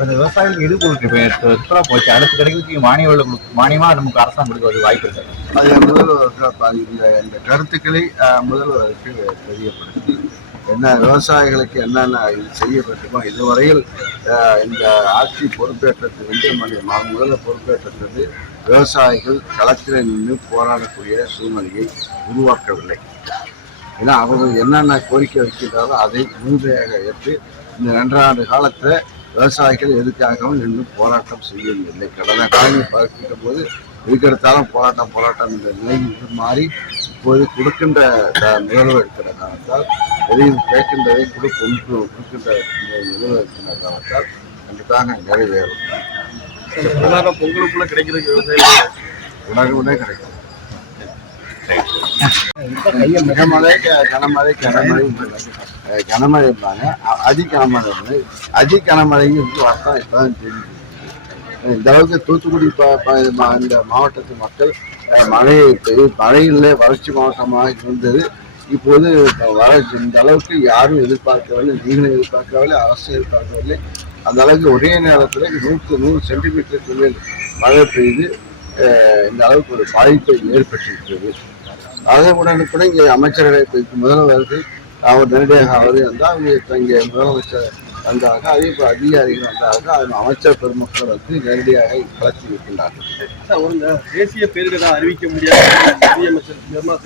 இப்ப இந்த விவசாயிகளுக்கு இது கொடுக்கு இப்போ போச்சு. அடுத்த கிடைக்கிறதுக்கு மானியம் மானியமாக நமக்கு அரசாங்கம் கொடுக்க வாய்ப்பு இருக்கு. அது முதல்வருக்கு இந்த இந்த கருத்துக்களை முதல்வருக்கு தெரியப்படுத்தி என்ன விவசாயிகளுக்கு என்னென்ன இது செய்யப்பட்டுமோ இதுவரையில் இந்த ஆட்சி பொறுப்பேற்றது வந்து மணி- முதல்ல பொறுப்பேற்றது விவசாயிகள் களத்தில் நின்று போராடக்கூடிய சூழ்நிலையை உருவாக்கவில்லை. ஏன்னா அவர்கள் என்னென்ன கோரிக்கை வைக்கின்றாரோ அதை முழுமையாக ஏற்று இந்த ரெண்டாண்டு காலத்தில் விவசாயிகள் எதுக்காகவும் நின்று போராட்டம் செய்யவில்லை. கடந்த காலங்களில் பார்க்கின்ற போது எதுக்கெடுத்தாலும் போராட்டம் போராட்டம் என்ற நிலையில் மாறி இப்போது கொடுக்கின்ற முதல்வர் இருக்கிற காரணத்தால் எதையும் கேட்கின்றதை கொடு கொண்டு கொடுக்கின்ற முதல்வர் இருக்கிற காரணத்தால் கண்டிப்பாக நிறைவேறும். பொங்கலுக்குள்ள கிடைக்கிறதுக்கு விவசாயிகள் கிடைக்கும். கனமழை க- கனமழை கனமழை கனமழை அ- அதி கனமழை வந்து அதி கனமழைங்கிறது வார்த்தை இப்பதான் தெரியுது இந்த அளவுக்கு தூத்துக்குடி ப- இந்த மாவட்டத்து மக்கள் மழையை பெய்து- வறட்சி மாவட்டமாக இருந்தது இப்போது வர இந்த அளவுக்கு யாரும் எதிர்பார்க்கவில்லை நீங்களும் எதிர்பார்க்கவில்லை அரசு எதிர்பார்க்கவில்லை அந்த அளவுக்கு ஒரே நேரத்தில் நூற்று நூறு சென்டிமீட்டருக்கு மேல் மழை பெய்து இந்த அளவுக்கு ஒரு பாதிப்பை ஏற்பட்டிருக்கிறது. அதே கூட இங்கே அமைச்சர்களை இப்ப முதல்வர்கள் அவர் நேரடியாக அவரே வந்தால் அவங்க தங்கிய இங்கே முதலமைச்சர் வந்தாக அதே இப்போ அதிகாரிகள் வந்தாக அதன் அமைச்சர் பெருமக்கள் வந்து நேரடியாக கலத்தி இருக்கின்றார்கள் ஒரு தேசிய பேரிடரா அறிவிக்க முடியாது நிதியமைச்சர் நிர்மலா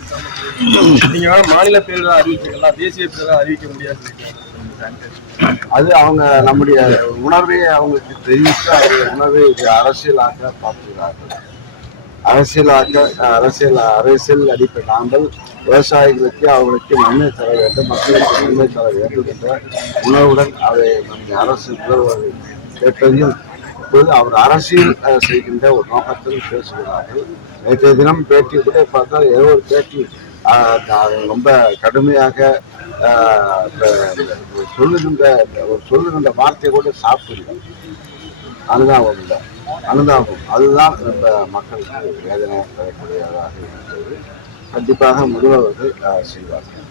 சீதாராமன் மாநில பேரிடரா அறிவிக்கலாம் தேசிய பேரிடரா அறிவிக்க முடியாது அது அவங்க நம்முடைய உணர்வை அவங்களுக்கு தெரிவித்து அவருடைய உணர்வை அரசியலாக அரசியலாக்க பார்க்கிறார்கள் அரசியலாக்க அரசியல் அரசியல் அடிப்பை நாங்கள் விவசாயிகளுக்கு அவர்களுக்கு நன்மை தர வேண்டும் மக்களுக்கு நன்மை தர வேண்டும் என்ற உணர்வுடன் அதை அரசு முதல்வரை கேட்டதையும் இப்போது அவர் அரசியல் செய்கின்ற ஒரு நோக்கத்தில் பேசுகிறார்கள். நேற்றைய தினம் பேட்டி கூட பார்த்தால் ஏதோ ஒரு பேட்டி ரொம்ப கடுமையாக சொல்லுகின்ற ஒரு சொல்லுகின்ற வார்த்தையை கூட சாப்பிடுங்க அதுதான் இல்லை அனுதாபம். அதுதான் நம்ம மக்களுக்கு வேதனை தரக்கூடியதாக இருக்கிறது. கண்டிப்பாக முதல்வர்கள் செய்வார்கள்.